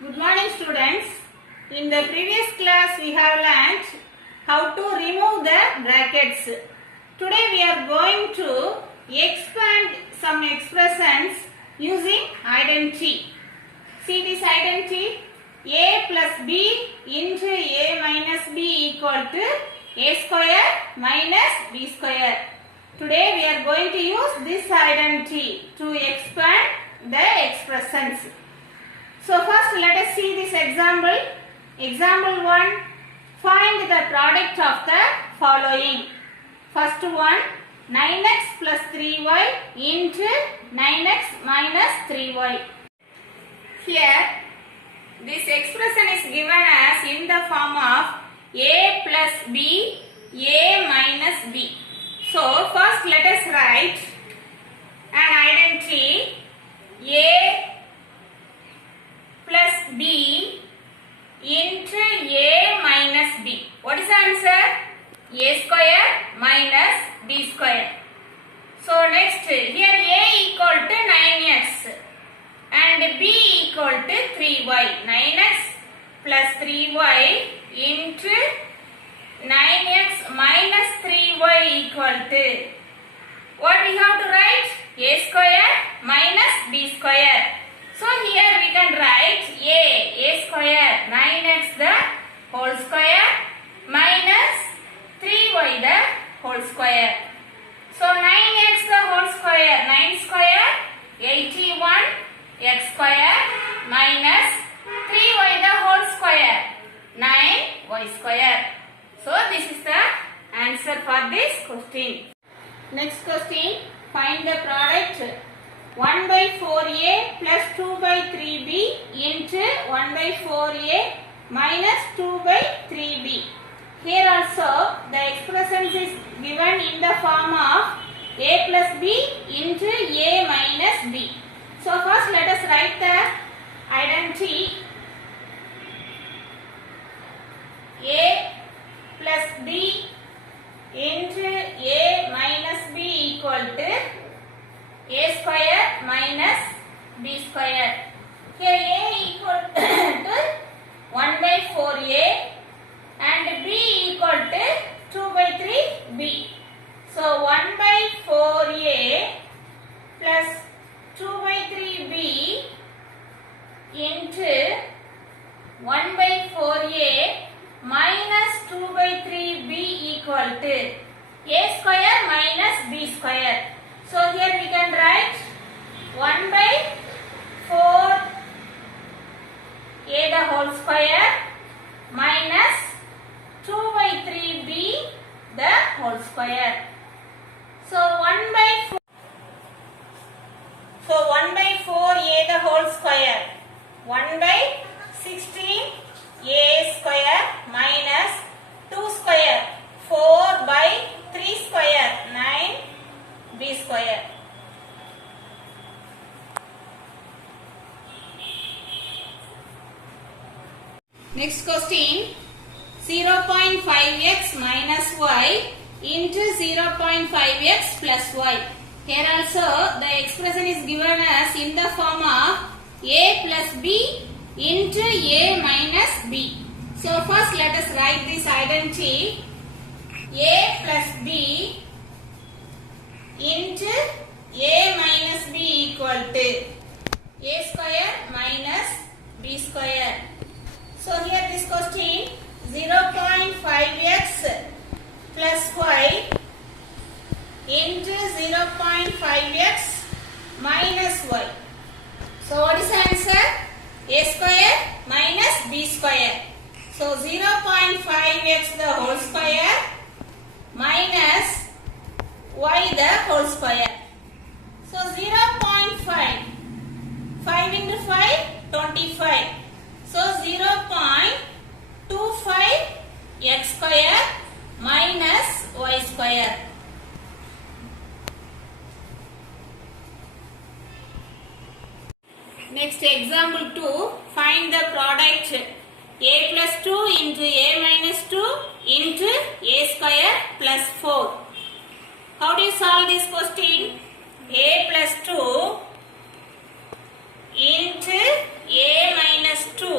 Good morning students. In the previous class we have learnt how to remove the brackets. Today we are going to expand some expressions using identity. See this identity: a plus b into a minus b equal to a square minus b square. Today we are going to use this identity to expand the expressions. So first let us see this example. Example 1. Find the product of the following. First one, 9x plus 3y into 9x minus 3y. Here this expression is given as in the form of a plus b, a minus b. So first let us write an identity a plus b into a minus b. What is the answer? A square minus b square. So next, here a equal to 9x and b equal to 3y. 9x plus 3y into 9x minus 3y equal to, what we have to write? A square minus b square. So here we can write a square, 9x the whole square minus 3y the whole square. So 9x the whole square, 9 square 81 x square minus 3y the whole square, 9y square. So this is the answer for this question. Next question, find the product 1 by 4a plus 2 by 3b into 1 by 4a minus 2 by 3b. Here also the expression is given in the form of a plus b into a minus b. So first let us write the identity a plus b into a minus b equal to a square minus b square. Here a equal to 1 by 4a and b equal to 2 by 3b. So 1 by 4a plus 2 by 3b into 1 by 4a minus 2 by 3b equal to a square minus b square. So here we can write 1 by 4 a the whole square minus 2 by 3b the whole square. So 1 by 4 a the whole square, 1 by 16 a square minus 2 square 4 by 3 square 9 b square. Next question, 0.5x minus y into 0.5x plus y. Here also the expression is given as in the form of a plus b into a minus b. So first let us write this identity a plus b into a minus b equal to a square minus b square. So here this question 0.5x plus y into 0.5x minus y. So what is the answer? A square minus b square. So 0.5x the whole square minus y the whole square. So 0.5, 5 into 5, 25. So 0.25 x square minus y square. Next example 2, find the product a plus 2 into a minus 2 into a square plus 4. How do you solve this question? A plus 2 into a minus 2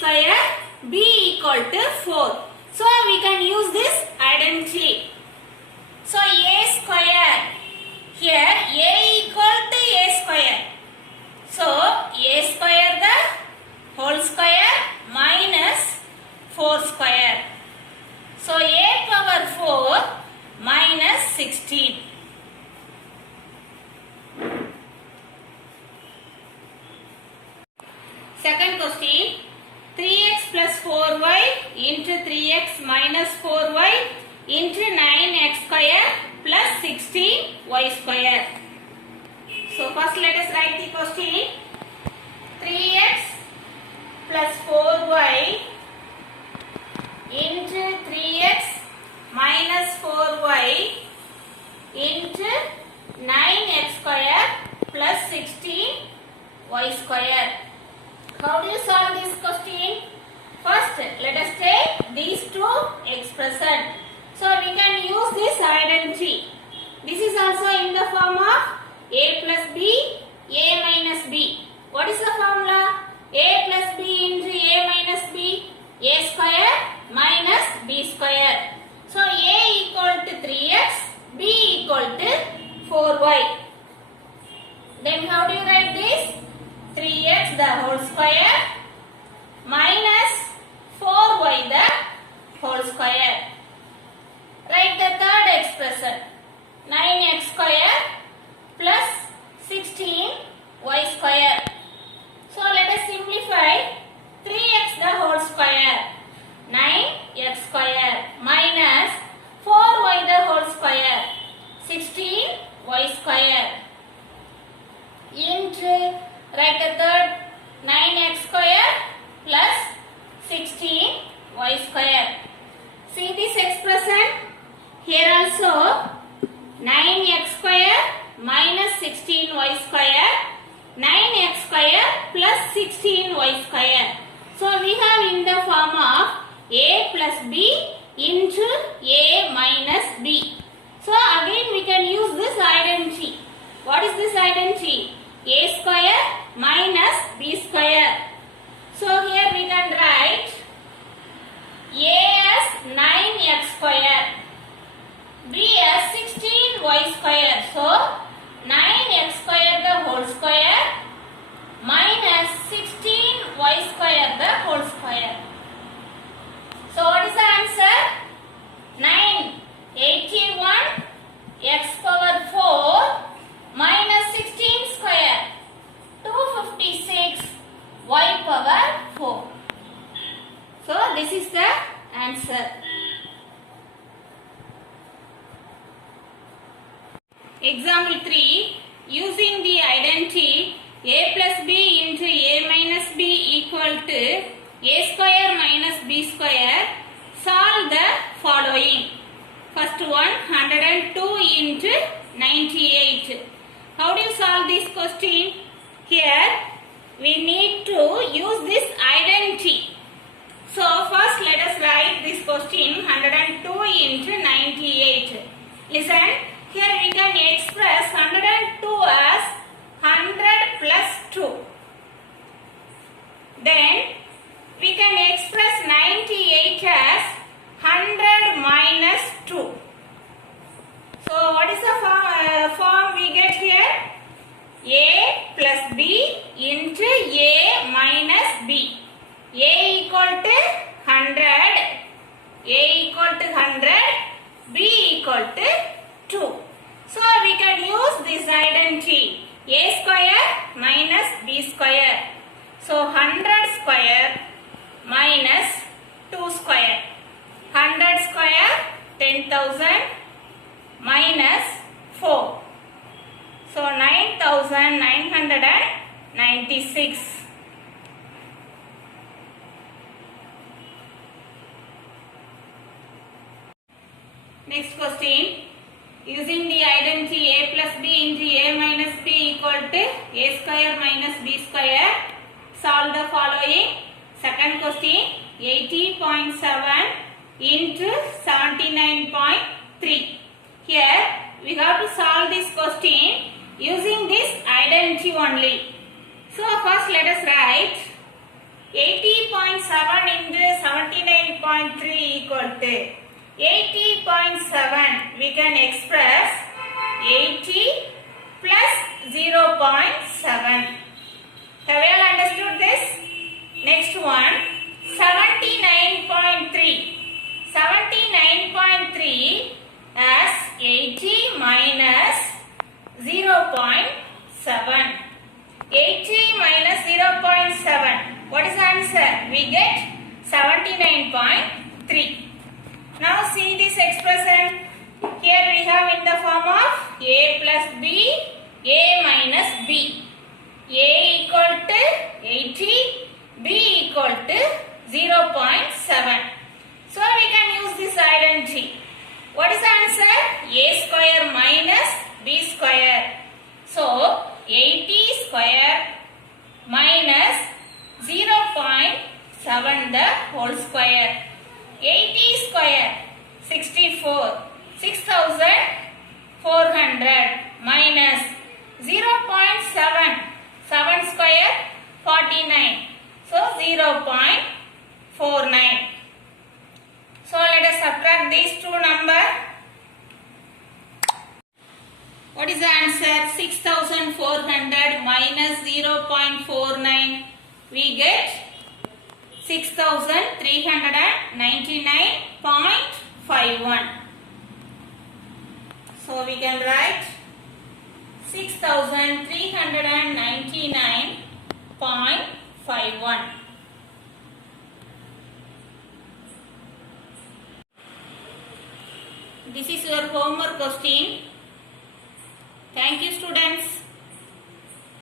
square, b equal to 4. So we can use this identity. So a square, here a equal to a square. So a square the whole square minus 4 square. So a power 4 minus 16. Second question, 3x plus 4y into 3x minus 4y into 9x square plus 16y square. So first let us write the question. 3x plus 4y into 3x minus 4y into 9x square plus 16y square. How do you solve this question? First, let us take these two expressions. So we can use this identity. This is also in the form of a plus b, a minus b. What is the formula? A plus b into a minus b, a square minus b square. So a equal to 3x, b equal to 4y. Then how do you write this? 3x the whole square minus 4y the whole square. Write the third expression. 9x square plus 16y square. So let us simplify. 3x the whole square, 9x square minus 4y the whole square, 16y square into, write the third, 9x square plus 16y square. See this expression? Here also 9x square minus 16y square, 9x square plus 16y square. So we have in the form of a plus b into a minus b. So again we can use this identity. What is this identity? A square minus b square. So here we can write a as 9x square, b as 16y square. So 9x square the whole square minus 16y square the whole square. So what is the answer? 9, 81 x power 4 minus 16 square, 256 y power 4. So this is the answer. Example 3. Using the identity a plus b into a minus b equal to a square minus b square, solve the following. First one, 102 into 98. How do you solve this question? Here we need to use this identity. So first let us write this question 102 into 98. Listen, here we can express 102 as 100 plus 2. Then we can express 98 as 100 minus 2. So what is the form we get here? A plus b into a minus b. A equal to 100, a equal to 100, b equal to 2. So we can use this identity. A square minus b square. So 100 square minus 2 square. 100 square 10,000 minus 4. So 9,996. Next question. Using the identity a plus b into a minus b equal to a square minus b square, solve the following. Second question, 80.7 into 79.3. Here we have to solve this question using this identity only. So first let us write 80.7 into 79.3 equal to 80.7. We can express 80 plus 0.7. Have you all understood this? Next one, 79.3. 79.3 as 80 minus 0.7. 80 minus 0.7. What is the answer? We get 79.3. Now see this expression. Here we have in the form of a plus b, a minus b. A equal to 80, b equal to 0.7. So we can use this identity. What is the answer? A square minus b square. So 80 square minus 0.7 the whole square. 80 square 64. 6400 minus 0.7. 7 square 49. So 0.49. So let us subtract these two numbers. What is the answer? 6400 minus 0.49. We get 6399.51. So we can write 6399.51. This is your homework question. Thank you, students.